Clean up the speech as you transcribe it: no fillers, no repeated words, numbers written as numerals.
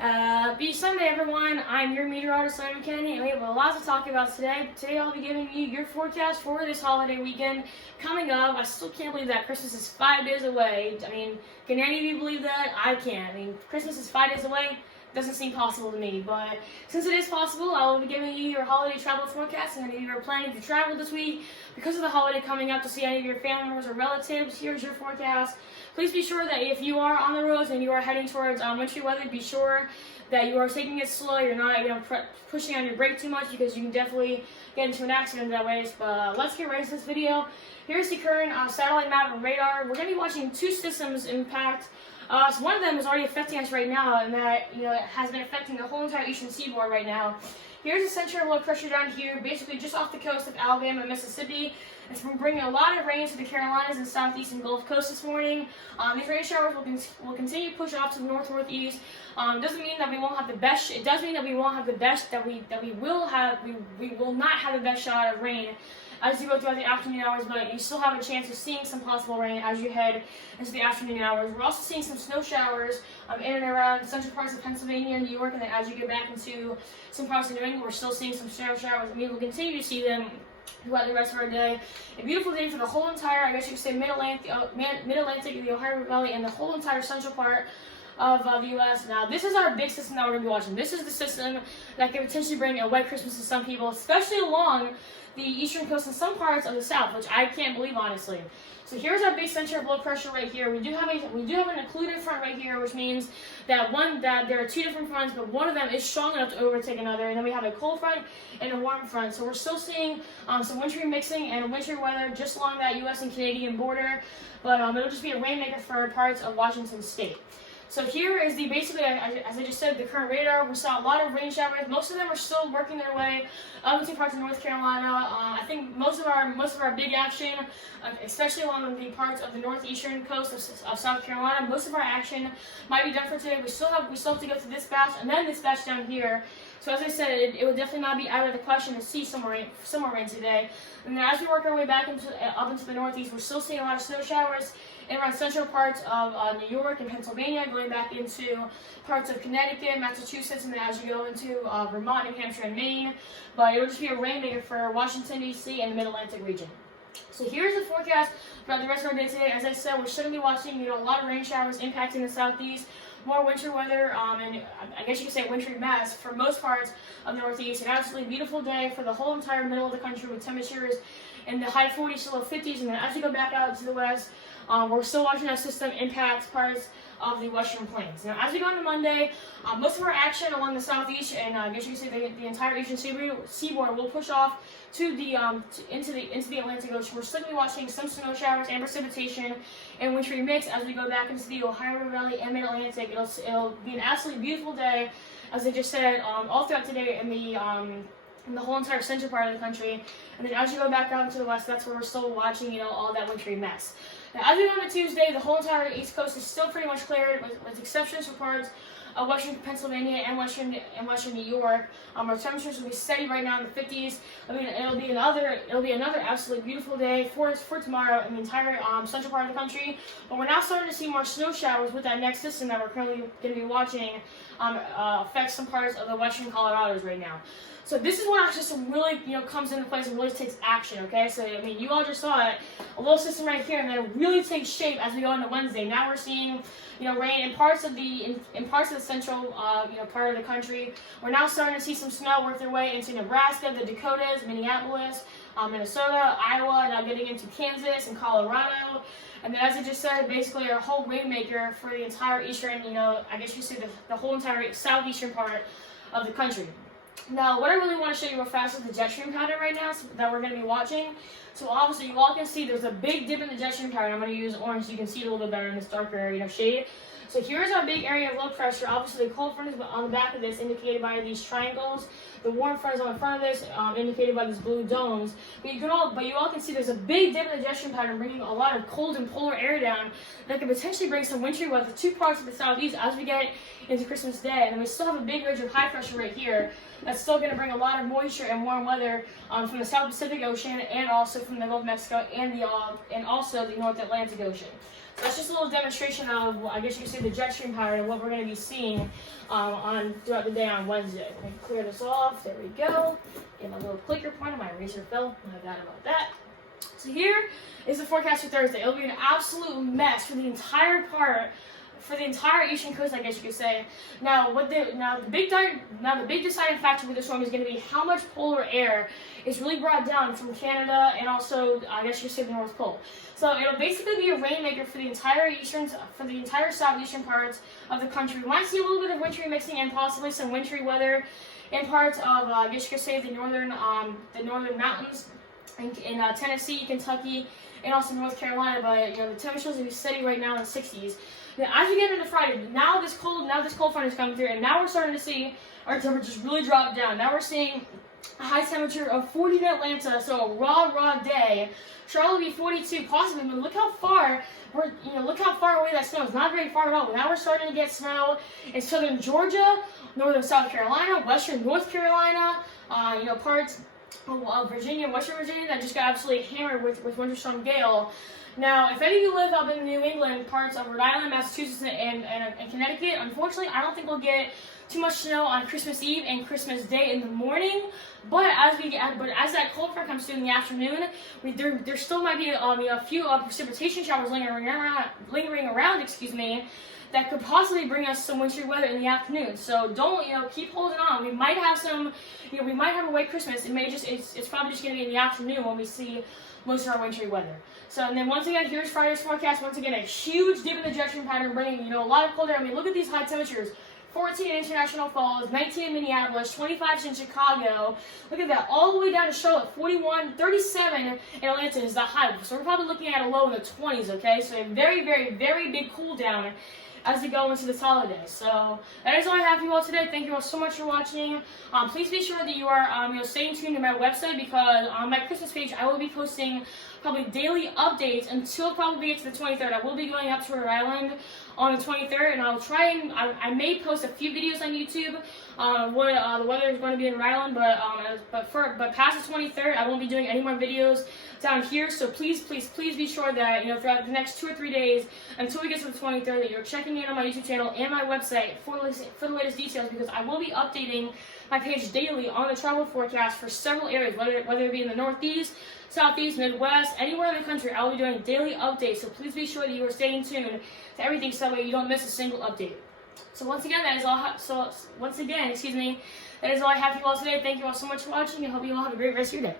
Happy Sunday, everyone. I'm your meteorologist, Simon Kennedy, and we have a lot to talk about today. Today, I'll be giving you your forecast for this holiday weekend coming up. I still can't believe that Christmas is 5 days away. I mean, can any of you believe that? I can't. I mean, Christmas is 5 days away. Doesn't seem possible to me, but since it is possible, I will be giving you your holiday travel forecast. And if you are planning to travel this week because of the holiday coming up to see any of your family members or relatives, here's your forecast. Please be sure that if you are on the roads and you are heading towards wintry weather, be sure that you are taking it slow. You're not pushing on your brake too much because you can definitely get into an accident that way. But let's get right into this video. Here's the current satellite map and radar. We're going to be watching two systems impact. So one of them is already affecting us right now, and that it has been affecting the whole entire eastern seaboard right now. Here's the center of low pressure down here, basically just off the coast of Alabama and Mississippi. It's been bringing a lot of rain to the Carolinas and southeast and Gulf Coast this morning. These rain showers will continue to push off to the north-northeast. Doesn't mean that we won't have the best. It does mean that we won't have the best. That we will have. We will not have the best shot of rain as you go throughout the afternoon hours, but you still have a chance of seeing some possible rain as you head into the afternoon hours. We're also seeing some snow showers in and around central parts of Pennsylvania and New York, and then as you get back into some parts of New England, we're still seeing some snow showers. I mean, we'll continue to see them throughout the rest of our day. A beautiful day for the whole entire, I guess you could say, Mid-Atlantic, the Ohio Valley, and the whole entire central part of the U.S. Now, this is our big system that we're going to be watching. This is the system that could potentially bring a wet Christmas to some people, especially along the eastern coast and some parts of the south, which I can't believe, honestly. So here's our big center of low pressure right here. We do have an occluded front right here, which means that there are two different fronts, but one of them is strong enough to overtake another. And then we have a cold front and a warm front. So we're still seeing some wintry mixing and wintry weather just along that U.S. and Canadian border, but it'll just be a rainmaker for parts of Washington State. So here is basically, as I just said, the current radar. We saw a lot of rain showers. Most of them are still working their way up into parts of North Carolina. I think most of our big action, especially along the parts of the northeastern coast of South Carolina, most of our action might be done for today. We still have to go to this batch and then this batch down here. So as I said, it would definitely not be out of the question to see some rain today. And then as we work our way back up into the northeast, we're still seeing a lot of snow showers in around central parts of New York and Pennsylvania, going back into parts of Connecticut, Massachusetts, and then as you go into Vermont, New Hampshire, and Maine. But it will just be a rainmaker for Washington, D.C. and the Mid-Atlantic region. So here's the forecast throughout the rest of our day today. As I said, we're still going to be watching a lot of rain showers impacting the southeast, more winter weather, and I guess you could say wintry mess for most parts of the northeast. An absolutely beautiful day for the whole entire middle of the country with temperatures in the high 40s to low 50s. And then as you go back out to the west, we're still watching that system impact parts of the western plains. Now, as we go into Monday, most of our action along the southeast and I guess you could say the entire eastern seaboard will push off to into the Atlantic Ocean. We're still going to be watching some snow showers and precipitation and wintry mix as we go back into the Ohio Valley and Mid-Atlantic. It'll be an absolutely beautiful day, as I just said, all throughout today in the whole entire central part of the country. And then as you go back out to the west, that's where we're still watching, all that wintry mess. Now, as we go into Tuesday, the whole entire East Coast is still pretty much cleared, with exceptions for parts of western Pennsylvania and western New York. Our temperatures will be steady right now in the 50s. I mean, it'll be another absolutely beautiful day for tomorrow in the entire central part of the country. But we're now starting to see more snow showers with that next system that we're currently going to be watching affect some parts of the western Colorados right now. So this is when our system really, comes into place and really takes action, okay? So, I mean, you all just saw it, a little system right here, and then it really takes shape as we go into Wednesday. Now we're seeing, rain in parts of the central, part of the country. We're now starting to see some snow work their way into Nebraska, the Dakotas, Minneapolis, Minnesota, Iowa, now getting into Kansas and Colorado. And then, as I just said, basically our whole rainmaker for the entire eastern, I guess you say the whole entire southeastern part of the country. Now, what I really want to show you real fast is the jet stream pattern right now that we're going to be watching. So obviously, you all can see there's a big dip in the jet stream pattern. I'm going to use orange so you can see it a little bit better in this darker shade. So here's our big area of low pressure. Obviously, the cold front is on the back of this, indicated by these triangles. The warm front is on the front of this, indicated by these blue domes. But you all can see there's a big dip in the jet stream pattern, bringing a lot of cold and polar air down that could potentially bring some wintry weather to parts of the southeast as we get into Christmas Day. And then we still have a big ridge of high pressure right here that's still going to bring a lot of moisture and warm weather from the South Pacific Ocean and also from the Gulf of Mexico and also the North Atlantic Ocean. So that's just a little demonstration of, I guess you could say, the jet stream pattern and what we're going to be seeing on throughout the day on Wednesday. Let me clear this off. There we go. Get my little clicker pointer. My eraser fell. No doubt about that. So here is the forecast for Thursday. It'll be an absolute mess for the entire eastern coast, I guess you could say. Now, the big deciding factor with this storm is going to be how much polar air is really brought down from Canada and also, I guess you could say, the North Pole. So it'll basically be a rainmaker for the entire southeastern parts of the country. We might see a little bit of wintry mixing and possibly some wintry weather in parts of, I guess you could say, the northern mountains in Tennessee, Kentucky, and also North Carolina. But the temperatures will be steady right now in the 60s. Now, as we get into Friday, now this cold front is coming through, and now we're starting to see our temperatures really drop down. Now we're seeing a high temperature of 40 in Atlanta, so a raw day. Charlotte will be 42, possibly, but look how far away that snow is. Not very far at all. But now we're starting to get snow in southern Georgia, northern South Carolina, western North Carolina, parts of Virginia, Western Virginia that just got absolutely hammered with Winter Storm Gale. Now, if any of you live up in the New England parts of Rhode Island, Massachusetts, and Connecticut, unfortunately, I don't think we'll get too much snow on Christmas Eve and Christmas Day in the morning. But as that cold front comes through in the afternoon, there still might be a few precipitation showers lingering around. That could possibly bring us some wintry weather in the afternoon. So don't, keep holding on. We might have we might have a white Christmas. It's probably just going to be in the afternoon when we see most of our wintry weather. So, and then once again, here's Friday's forecast. Once again, a huge dip in the jet stream pattern, bringing, a lot of cold air. I mean, look at these high temperatures. 14 in International Falls, 19 in Minneapolis, 25 in Chicago. Look at that, all the way down to Charlotte, 41, 37 in Atlanta is the high. So we're probably looking at a low in the 20s, okay? So a very, very, very big cool down as we go into this holiday. So that is all I have for you all today. Thank you all so much for watching. Please be sure that you are staying tuned to my website, because on my Christmas page I will be posting probably daily updates until probably to the 23rd. I will be going up to Rhode Island on the 23rd, and I'll try and I may post a few videos on YouTube what the weather is going to be in Rhode Island, but past the 23rd I won't be doing any more videos down here. So please be sure that throughout the next 2 or 3 days until we get to the 23rd that you're checking in on my YouTube channel and my website for the latest details, because I will be updating my page daily on the travel forecast for several areas, whether it be in the Northeast, Southeast, Midwest, anywhere in the country. I will be doing daily updates, so please be sure that you are staying tuned to everything so that way you don't miss a single update. So once again, that is all I have for you all today. Thank you all so much for watching, and hope you all have a great rest of your day.